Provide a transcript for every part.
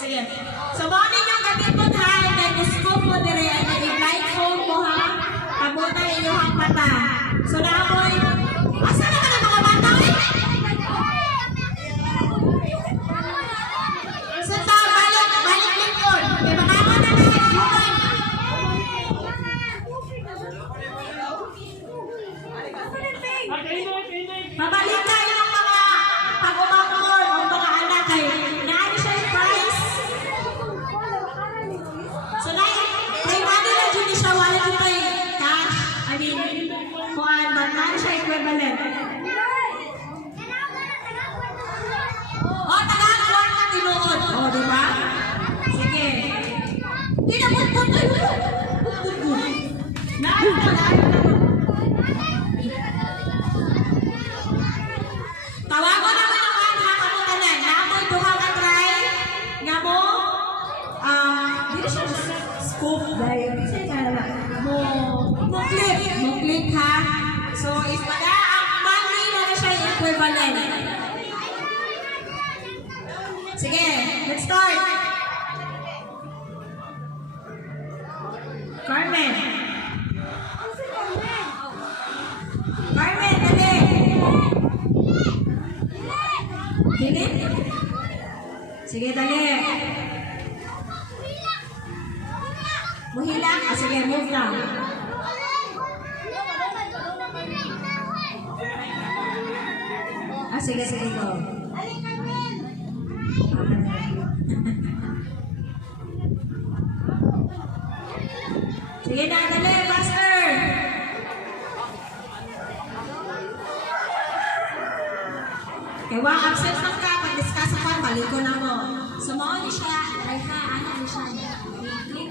Sige. So, mga ninyong katipod ha, na gusto mo dire, na i-blindfold mo ha, kabuta inyong mata. So, naamoy, asa na ka na mga bata? So, ta, balik, balik lingkod. Diba ka mo na na lingkod? Babalik na. scoop dahil kasi nga naman, mo, mo click, mo click ha. So, if wala ang money, wala siya yung equivalent. Sige, let's start. Carmen. Carmen, dali. Dali? Sige, dali. Dali. Mahila ka. Ah, sige, move na. Ah, sige, sige, go. Sige na, dali, faster! Ewa, absent lang ka, pag-discuss ka, paliko na mo. Sumaon niya siya, right na, ano niya siya. Click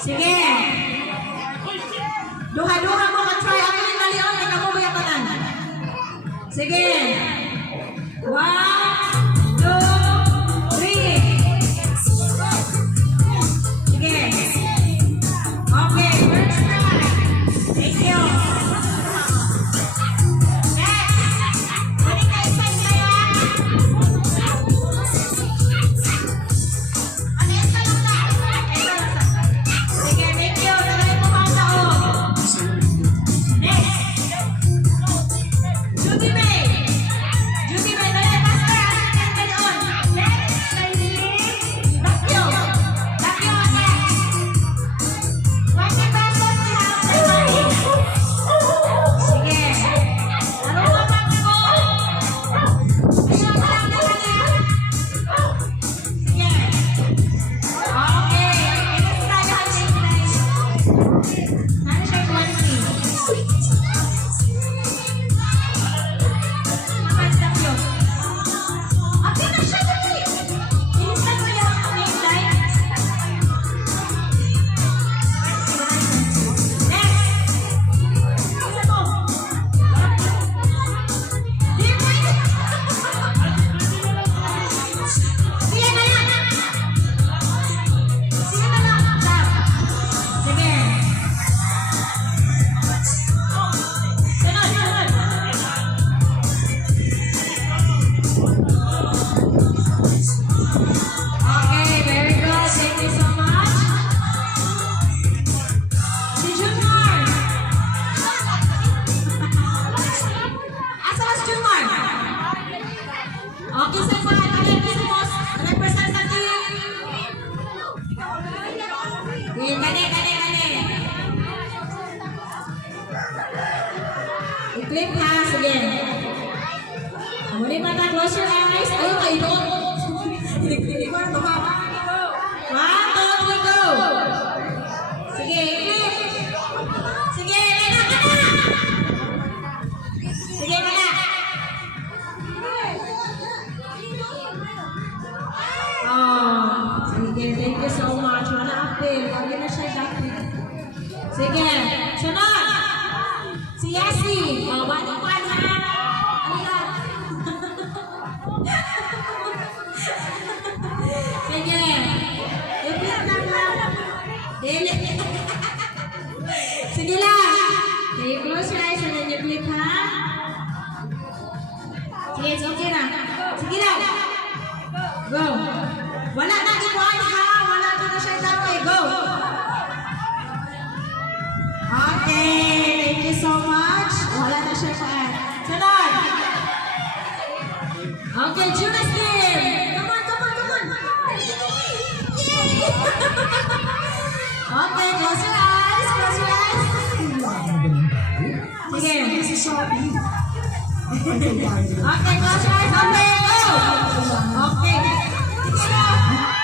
Sige. Duha-duha mo ka try. Ako yung malion. Ikaw mo ba yung Sige. One. Clip ha, sige. Muli mata, close your eyes. Ayun kayo doon. Hindi ko na ha. One, two, go. Sige. Sige, kaya. Sige, kaya. Oh, sige, thank you so much. Wala update. Lagi na siya dati. Sige, sunod. Okay, Judas game. Come on, come on, come on. okay, close your eyes. Close your eyes. Sige. Okay, close your eyes. Okay, go. Okay.